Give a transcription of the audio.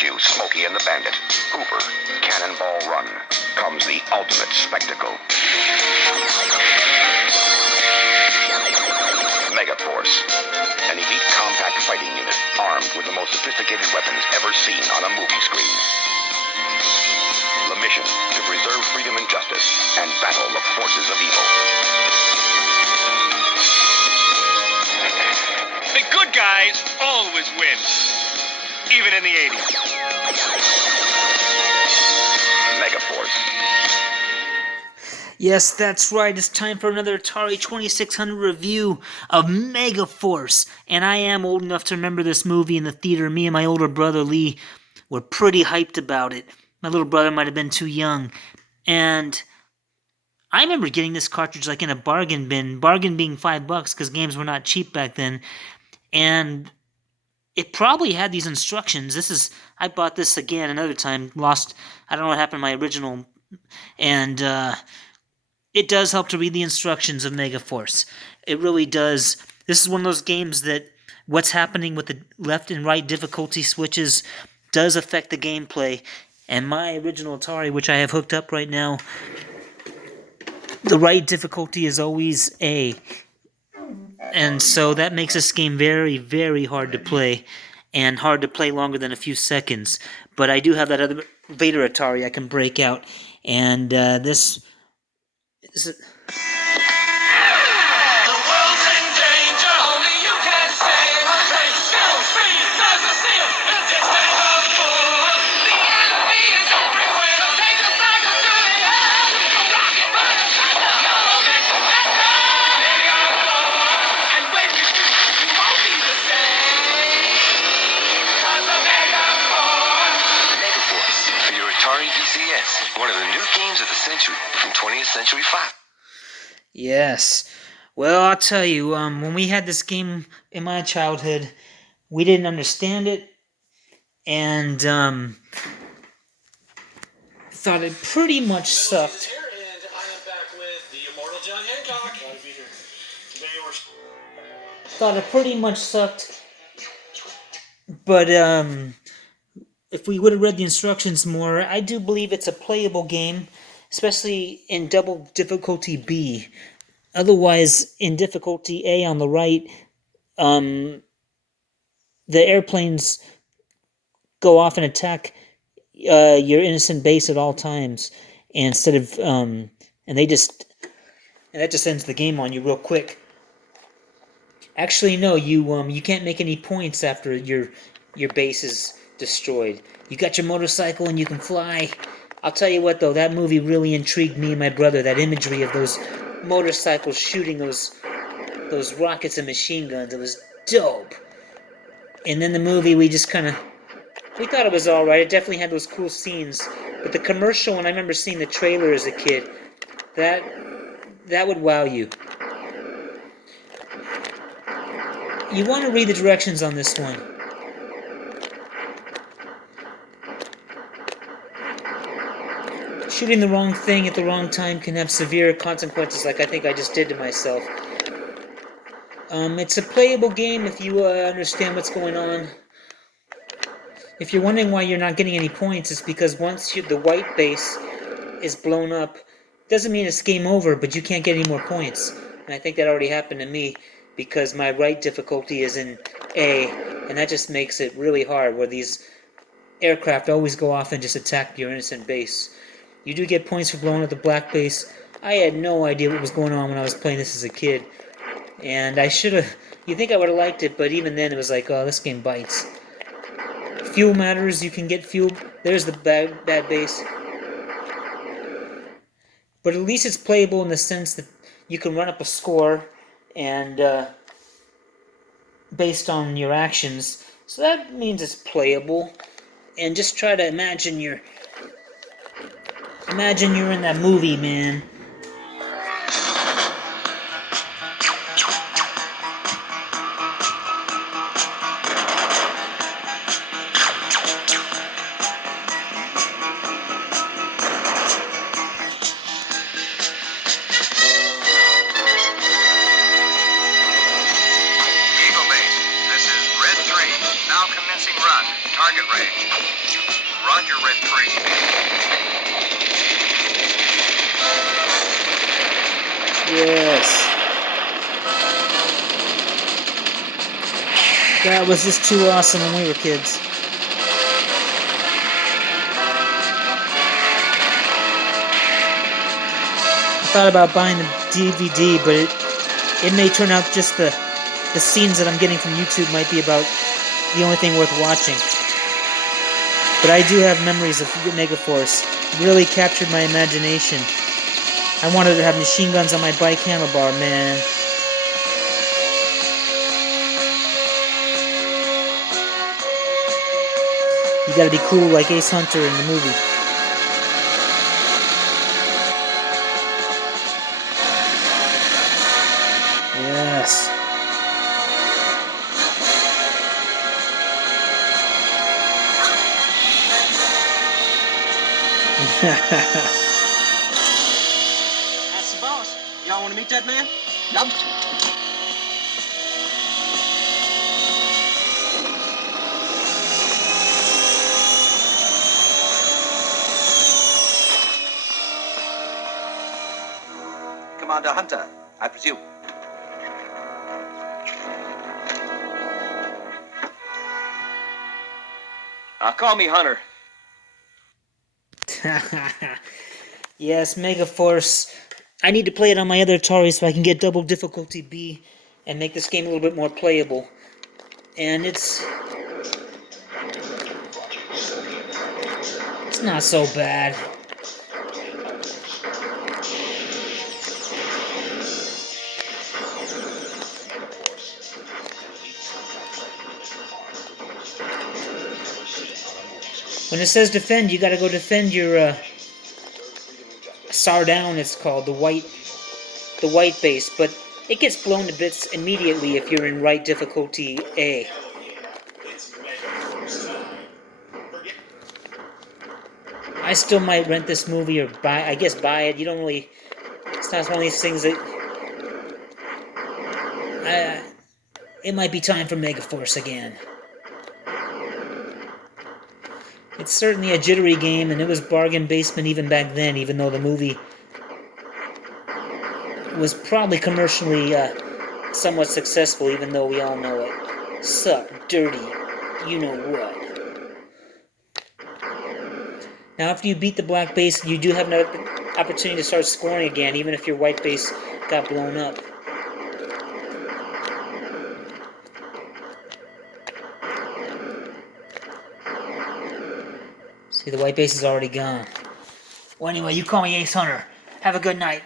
Statue, Smokey and the Bandit, Hooper, Cannonball Run, comes the ultimate spectacle. Megaforce, an elite compact fighting unit armed with the most sophisticated weapons ever seen on a movie screen. The mission, to preserve freedom and justice and battle the forces of evil. The good guys always win, even in the 80s. Megaforce. Yes, that's right. It's time for another Atari 2600 review of Megaforce. And I am old enough to remember this movie in the theater. Me and my older brother Lee were pretty hyped about it. My little brother might have been too young. And I remember getting this cartridge like in a bargain bin. Bargain being $5 because games were not cheap back then. And it probably had these instructions. I bought this again another time. I don't know what happened to my original. And it does help to read the instructions of Megaforce. It really does. This is one of those games that what's happening with the left and right difficulty switches does affect the gameplay. And my original Atari, which I have hooked up right now, the right difficulty is always A. And so that makes this game very, very hard to play. And hard to play longer than a few seconds. But I do have that other Vader Atari I can break out. And this is... The world's in danger, only you can save us. Take skill, speed, there's a seal. It's Megaforce. The enemy is everywhere. They'll take us like a through the air. A rocket, but a thunder. You'll get the better. Megaforce. And when you do, you won't be the same. 'Cause of Megaforce. Megaforce for your Atari VCS. One of the new games of the century from 20th Century Fox. Yes. Well, I'll tell you, when we had this game in my childhood, we didn't understand it, and thought it pretty much sucked. Here, and I am back with the immortal John Hancock. Glad to be here. Today we're... Thought it pretty much sucked, but if we would have read the instructions more, I do believe it's a playable game, especially in double difficulty B. Otherwise, in difficulty A on the right, the airplanes go off and attack your innocent base at all times, and that just ends the game on you real quick. Actually, no, you can't make any points after your base is destroyed. You got your motorcycle and you can fly. I'll tell you what though, that movie really intrigued me and my brother, that imagery of those motorcycles shooting those rockets and machine guns. It was dope. And then the movie, we thought it was alright. It definitely had those cool scenes. But the commercial, when I remember seeing the trailer as a kid, that would wow you. You want to read the directions on this one. Shooting the wrong thing at the wrong time can have severe consequences, like I think I just did to myself. It's a playable game if you understand what's going on. If you're wondering why you're not getting any points, it's because once the white base is blown up, doesn't mean it's game over, but you can't get any more points. And I think that already happened to me, because my right difficulty is in A, and that just makes it really hard, where these aircraft always go off and just attack your innocent base. You do get points for blowing up the black base. I had no idea what was going on when I was playing this as a kid. And you think I would have liked it, but even then it was like, oh, this game bites. Fuel matters, you can get fuel. There's the bad base. But at least it's playable in the sense that you can run up a score and based on your actions. So that means it's playable. And just try to imagine you're in that movie, man. Now commencing run. Target range. Roger, Red 3. Yes. That was just too awesome when we were kids. I thought about buying the DVD, but it may turn out just the scenes that I'm getting from YouTube might be about the only thing worth watching. But I do have memories of Megaforce. It really captured my imagination. I wanted to have machine guns on my bike handlebar, man. You gotta be cool like Ace Hunter in the movie. Yes. That's the boss. Y'all want to meet that man? Yup. Commander Hunter, I presume. Call me Hunter. Yes, Megaforce. I need to play it on my other Atari so I can get double difficulty B and make this game a little bit more playable. And it's not so bad. When it says defend, you gotta go defend your Sardown, it's called, the white base, but it gets blown to bits immediately if you're in right difficulty A. I still might rent this movie or buy it. You don't really, it's not one of these things that, it might be time for Megaforce again. It's certainly a jittery game, and it was bargain basement even back then, even though the movie was probably commercially somewhat successful, even though we all know it. Suck, dirty, you know what. Now, after you beat the black base, you do have an opportunity to start scoring again, even if your white base got blown up. See, the white base is already gone. Well, anyway, you call me Ace Hunter. Have a good night.